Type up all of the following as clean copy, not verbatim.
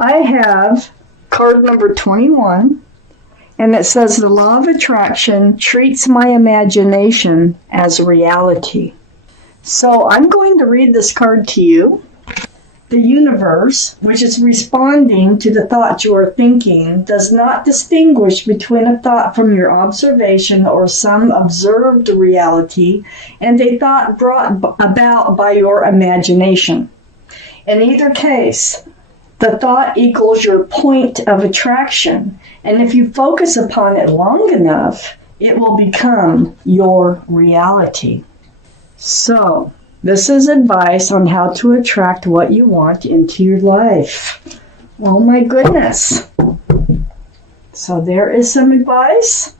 I have card number 21, and it says the law of attraction treats my imagination as reality. So I'm going to read this card to you. The universe, which is responding to the thought you are thinking, does not distinguish between a thought from your observation or some observed reality and a thought brought about by your imagination. In either case, the thought equals your point of attraction, and if you focus upon it long enough, it will become your reality. So, this is advice on how to attract what you want into your life. Oh my goodness. So there is some advice.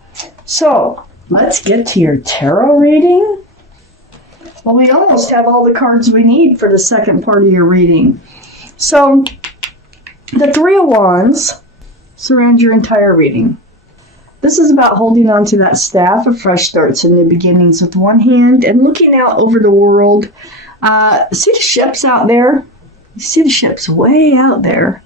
So let's get to your tarot reading. Well, we almost have all the cards we need for the second part of your reading. So the Three of Wands surround your entire reading. This is about holding on to that staff of fresh starts and new beginnings with one hand and looking out over the world. See the ships out there? You see the ships way out there.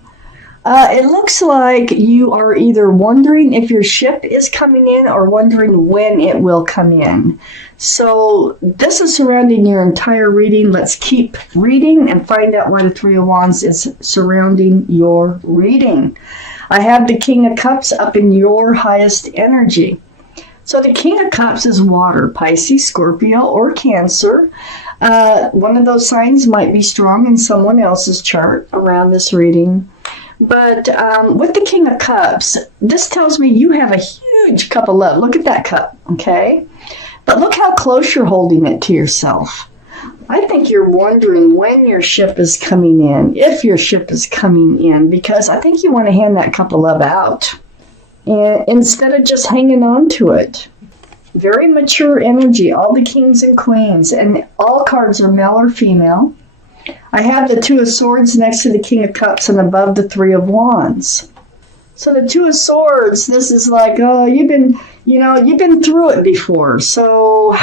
It looks like you are either wondering if your ship is coming in or wondering when it will come in. So this is surrounding your entire reading. Let's keep reading and find out why the Three of Wands is surrounding your reading. I have the King of Cups up in your highest energy. So the King of Cups is water, Pisces, Scorpio, or Cancer. One of those signs might be strong in someone else's chart around this reading. But with the King of Cups, this tells me you have a huge cup of love. Look at that cup, okay? But look how close you're holding it to yourself. I think you're wondering when your ship is coming in, if your ship is coming in, because I think you want to hand that cup of love out and instead of just hanging on to it. Very mature energy, all the kings and queens, and all cards are male or female. I have the Two of Swords next to the King of Cups and above the Three of Wands. So the Two of Swords, this is like, oh, you've been through it before. So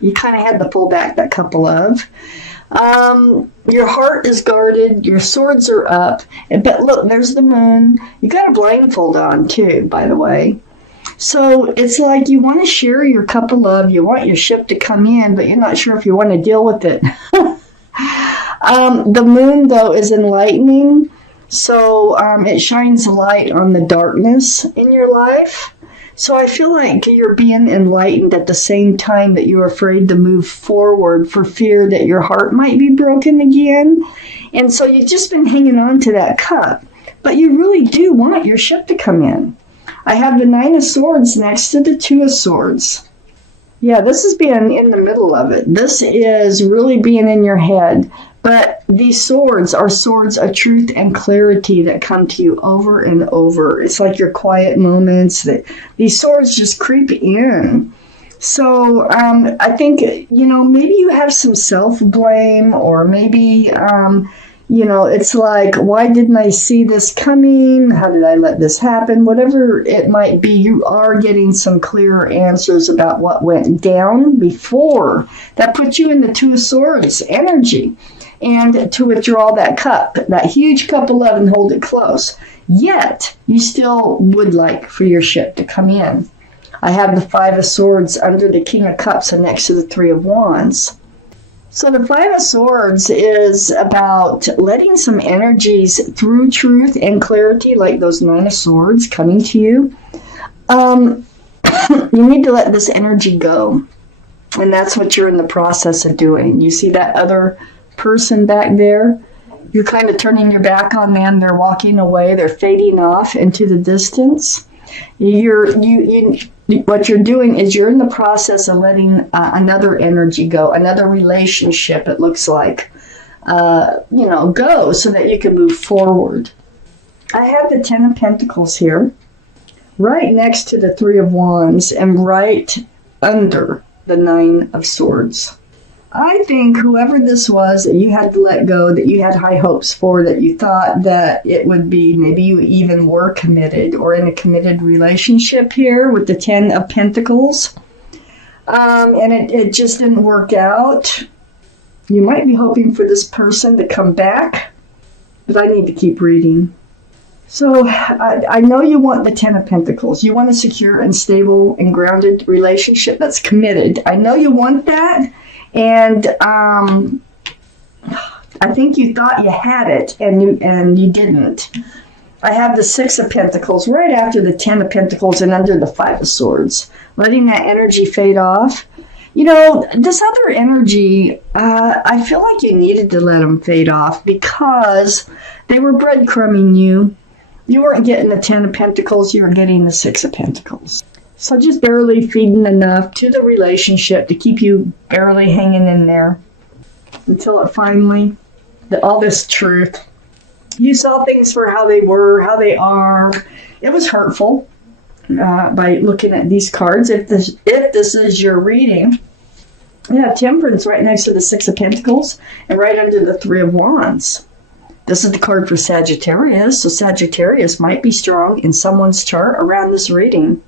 you kind of had to pull back that cup of love. Your heart is guarded. Your swords are up. But look, there's the moon. You got a blindfold on too, by the way. So it's like you want to share your cup of love. You want your ship to come in, but you're not sure if you want to deal with it. The moon, though, is enlightening. So it shines light on the darkness in your life. So I feel like you're being enlightened at the same time that you're afraid to move forward for fear that your heart might be broken again. And so you've just been hanging on to that cup. But you really do want your ship to come in. I have the Nine of Swords next to the Two of Swords. Yeah, this is being in the middle of it. This is really being in your head. But these swords are swords of truth and clarity that come to you over and over. It's like your quiet moments. These swords just creep in. So I think, maybe you have some self-blame, or maybe, it's like, why didn't I see this coming? How did I let this happen? Whatever it might be, you are getting some clearer answers about what went down before. That puts you in the Two of Swords energy. And to withdraw that cup, that huge cup of love, and hold it close. Yet, you still would like for your ship to come in. I have the Five of Swords under the King of Cups and next to the Three of Wands. So the Five of Swords is about letting some energies through truth and clarity, like those Nine of Swords coming to you. You need to let this energy go. And that's what you're in the process of doing. You see that other person back there? You're kind of turning your back on them. They're walking away. They're fading off into the distance. What you're doing is you're in the process of letting another energy go, another relationship, it looks like, go so that you can move forward. I have the Ten of Pentacles here, right next to the Three of Wands and right under the Nine of Swords. I think whoever this was that you had to let go, that you had high hopes for, that you thought that it would be, maybe you even were committed or in a committed relationship here with the Ten of Pentacles, and it just didn't work out. You might be hoping for this person to come back, but I need to keep reading. So I know you want the Ten of Pentacles. You want a secure and stable and grounded relationship that's committed. I know you want that. And I think you thought you had it and you didn't. I have the Six of Pentacles right after the Ten of Pentacles and under the Five of Swords. Letting that energy fade off. You know, this other energy, I feel like you needed to let them fade off because they were breadcrumbing you. You weren't getting the Ten of Pentacles, you were getting the Six of Pentacles. So just barely feeding enough to the relationship to keep you barely hanging in there until it finally, all this truth. You saw things for how they were, how they are. It was hurtful by looking at these cards. If this is your reading, you have Temperance right next to the Six of Pentacles and right under the Three of Wands. This is the card for Sagittarius, so Sagittarius might be strong in someone's chart around this reading.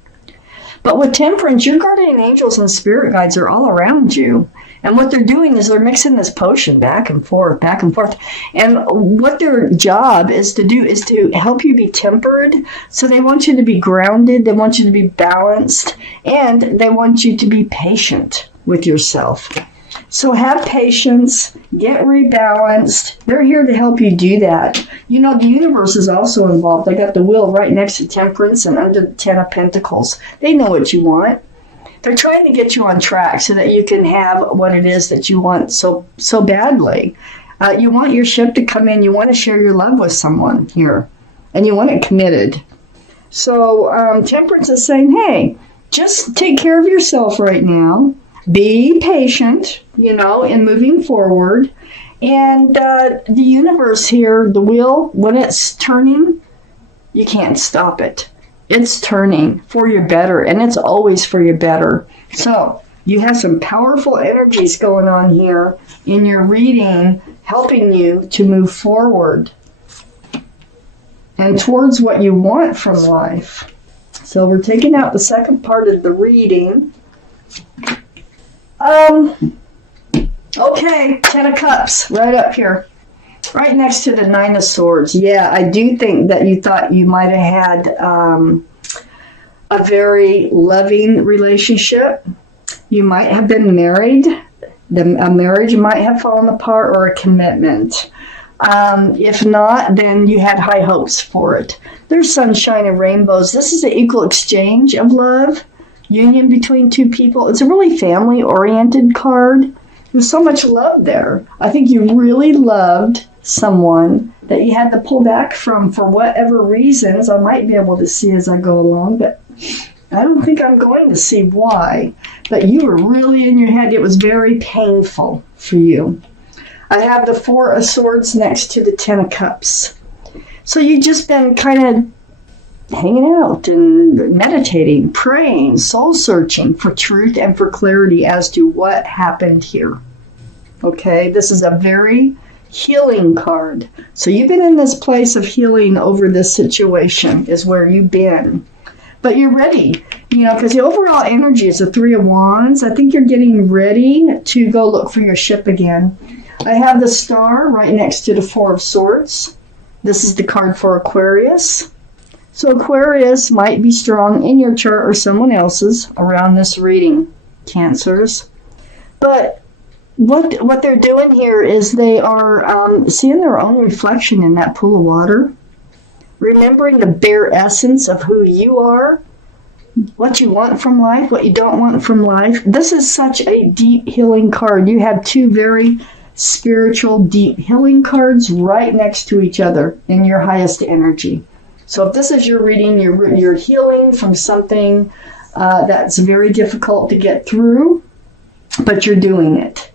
But with Temperance, your guardian angels and spirit guides are all around you. And what they're doing is they're mixing this potion back and forth, back and forth. And what their job is to do is to help you be tempered. So they want you to be grounded, they want you to be balanced, and they want you to be patient with yourself. So have patience, get rebalanced. They're here to help you do that. You know, the universe is also involved. I got the Wheel right next to Temperance and under the Ten of Pentacles. They know what you want. They're trying to get you on track so that you can have what it is that you want so badly. You want your ship to come in. You want to share your love with someone here. And you want it committed. So Temperance is saying, hey, just take care of yourself right now. Be patient, you know, in moving forward. And the universe here, the wheel, when it's turning, you can't stop it. It's turning for your better, and it's always for your better. So you have some powerful energies going on here in your reading, helping you to move forward and towards what you want from life. So we're taking out the second part of the reading. Okay, Ten of Cups, right up here. Right next to the Nine of Swords. Yeah, I do think that you thought you might have had a very loving relationship. You might have been married. A marriage might have fallen apart, or a commitment. If not, then you had high hopes for it. There's sunshine and rainbows. This is an equal exchange of love, union between two people. It's a really family-oriented card. There's so much love there. I think you really loved someone that you had to pull back from for whatever reasons. I might be able to see as I go along, but I don't think I'm going to see why. But you were really in your head. It was very painful for you. I have the Four of Swords next to the Ten of Cups. So you've just been kind of hanging out and meditating, praying, soul searching for truth and for clarity as to what happened here. Okay, this is a very healing card. So you've been in this place of healing over this situation is where you've been. But you're ready, you know, because the overall energy is the Three of Wands. I think you're getting ready to go look for your ship again. I have the Star right next to the Four of Swords. This is the card for Aquarius. So Aquarius might be strong in your chart or someone else's around this reading, Cancers. But what they're doing here is they are seeing their own reflection in that pool of water, remembering the bare essence of who you are, what you want from life, what you don't want from life. This is such a deep healing card. You have two very spiritual, deep healing cards right next to each other in your highest energy. So if this is your reading, you're healing from something that's very difficult to get through, but you're doing it.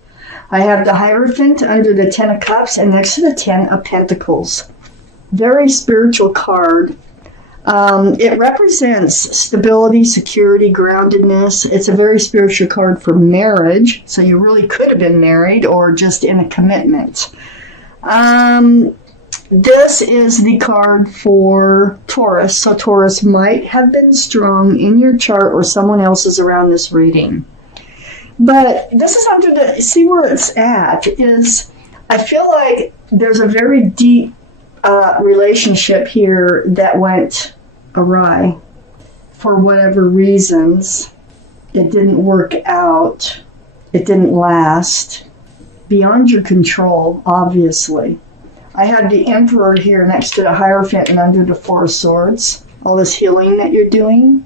I have the Hierophant under the Ten of Cups and next to the Ten of Pentacles. Very spiritual card. It represents stability, security, groundedness. It's a very spiritual card for marriage, so you really could have been married or just in a commitment. This is the card for Taurus, so Taurus might have been strong in your chart or someone else's around this reading. But this is under the, see where it's at, is I feel like there's a very deep relationship here that went awry for whatever reasons. It didn't work out. It didn't last. Beyond your control, obviously. I had the Emperor here next to the Hierophant and under the Four of Swords. All this healing that you're doing.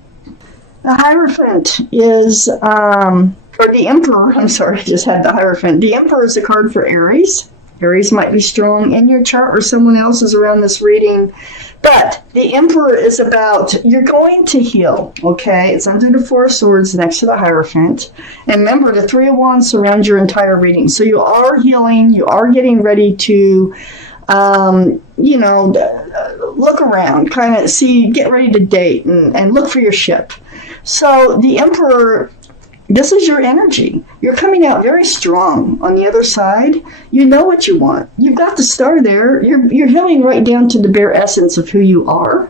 The Hierophant is, or the Emperor, I'm sorry, I just had the Hierophant. The Emperor is a card for Aries. Aries might be strong in your chart or someone else's around this reading. But the Emperor is about, you're going to heal, okay? It's under the Four of Swords next to the Hierophant. And remember, the Three of Wands surround your entire reading. So you are healing. You are getting ready to, look around, kind of see, get ready to date and look for your ship. So the Emperor, this is your energy. You're coming out very strong on the other side. You know what you want. You've got the star there. You're healing right down to the bare essence of who you are.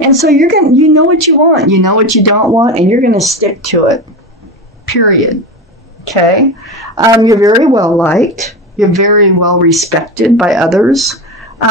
And so you know what you want. You know what you don't want, and you're going to stick to it. Period. Okay? You're very well liked. You're very well respected by others.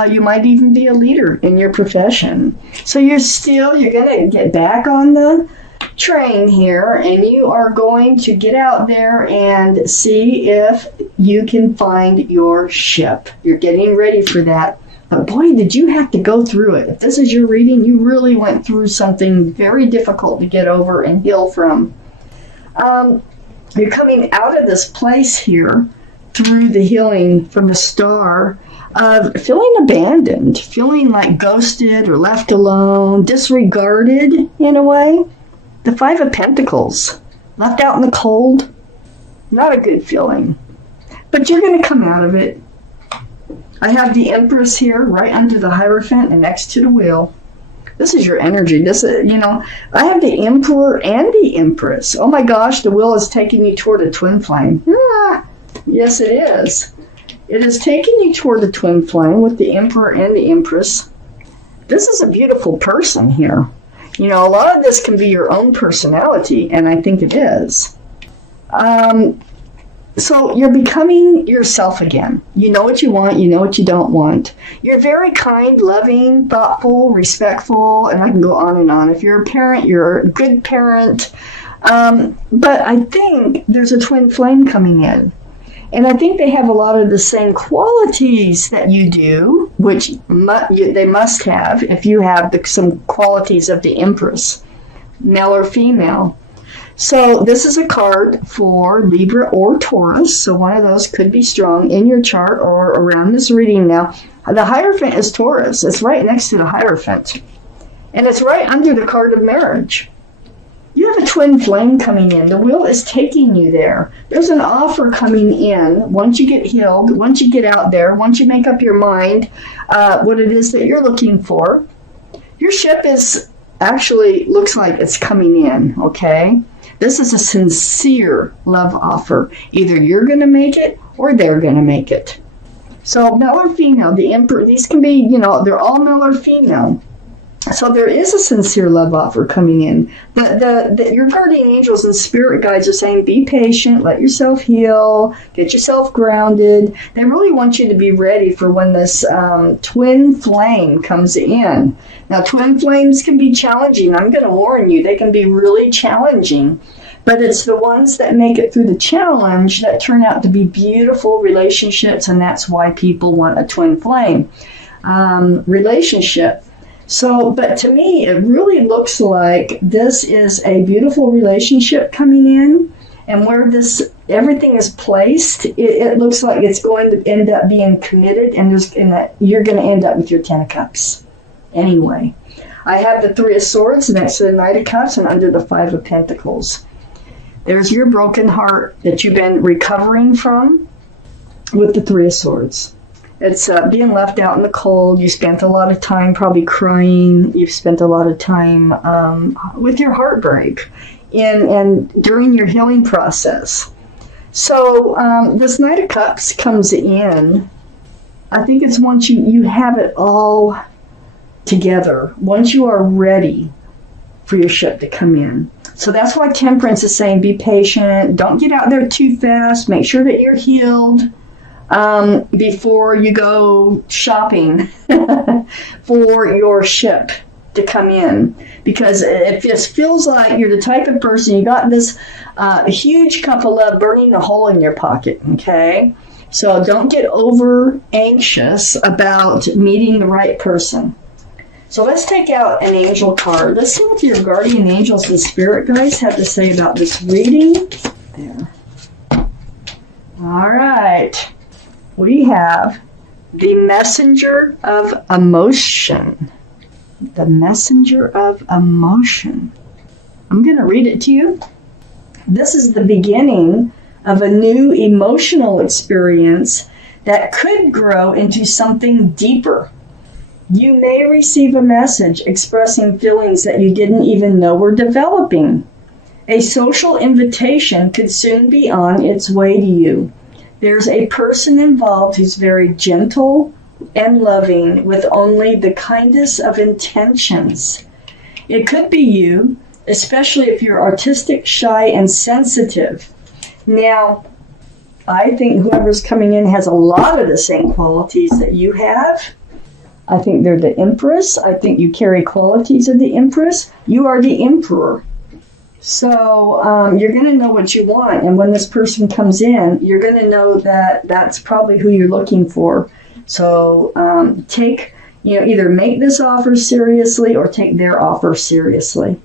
You might even be a leader in your profession. So you're going to get back on the train here, and you are going to get out there and see if you can find your ship. You're getting ready for that. But boy, did you have to go through it. If this is your reading, you really went through something very difficult to get over and heal from. You're coming out of this place here through the healing from the star of feeling abandoned, feeling like ghosted or left alone, disregarded in a way. The Five of Pentacles, left out in the cold, not a good feeling. But you're going to come out of it. I have the Empress here, right under the Hierophant and next to the Wheel. This is your energy. This is, I have the Emperor and the Empress. Oh my gosh, the Wheel is taking you toward a twin flame. Yes, it is. It is taking you toward a twin flame with the Emperor and the Empress. This is a beautiful person here. A lot of this can be your own personality, and I think it is. So you're becoming yourself again. You know what you want, you know what you don't want. You're very kind, loving, thoughtful, respectful, and I can go on and on. If you're a parent, you're a good parent. But I think there's a twin flame coming in. And I think they have a lot of the same qualities that you do, which they must have if you have some qualities of the Empress, male or female. So this is a card for Libra or Taurus. So one of those could be strong in your chart or around this reading now. The Hierophant is Taurus. It's right next to the Hierophant. And it's right under the card of marriage. You have a twin flame coming in. The Wheel is taking you there. There's an offer coming in once you get healed, once you get out there, once you make up your mind what it is that you're looking for. Your ship looks like it's coming in, okay? This is a sincere love offer. Either you're going to make it or they're going to make it. So male or female, the Emperor, these can be, they're all male or female. So there is a sincere love offer coming in. Your guardian angels and spirit guides are saying, be patient, let yourself heal, get yourself grounded. They really want you to be ready for when this twin flame comes in. Now, twin flames can be challenging. I'm going to warn you, they can be really challenging. But it's the ones that make it through the challenge that turn out to be beautiful relationships, and that's why people want a twin flame relationship. So, but to me, it really looks like this is a beautiful relationship coming in, and where everything is placed, it looks like it's going to end up being committed, and you're going to end up with your Ten of Cups. Anyway, I have the Three of Swords next to the Knight of Cups and under the Five of Pentacles. There's your broken heart that you've been recovering from with the Three of Swords. It's being left out in the cold. You spent a lot of time probably crying. You've spent a lot of time with your heartbreak and during your healing process. So this Knight of Cups comes in. I think it's once you have it all together, once you are ready for your ship to come in. So that's why Temperance is saying be patient. Don't get out there too fast. Make sure that you're healed. before you go shopping for your ship to come in. Because it just feels like you're the type of person, you got this huge cup of love burning a hole in your pocket, okay? So don't get over anxious about meeting the right person. So let's take out an angel card. Let's see what your guardian angels and spirit guides have to say about this reading. There. All right. We have the messenger of emotion. The messenger of emotion. I'm going to read it to you. This is the beginning of a new emotional experience that could grow into something deeper. You may receive a message expressing feelings that you didn't even know were developing. A social invitation could soon be on its way to you. There's a person involved who's very gentle and loving with only the kindest of intentions. It could be you, especially if you're artistic, shy, and sensitive. Now, I think whoever's coming in has a lot of the same qualities that you have. I think they're the Empress. I think you carry qualities of the Empress. You are the Emperor. So you're going to know what you want. And when this person comes in, you're going to know that that's probably who you're looking for. So either make this offer seriously or take their offer seriously.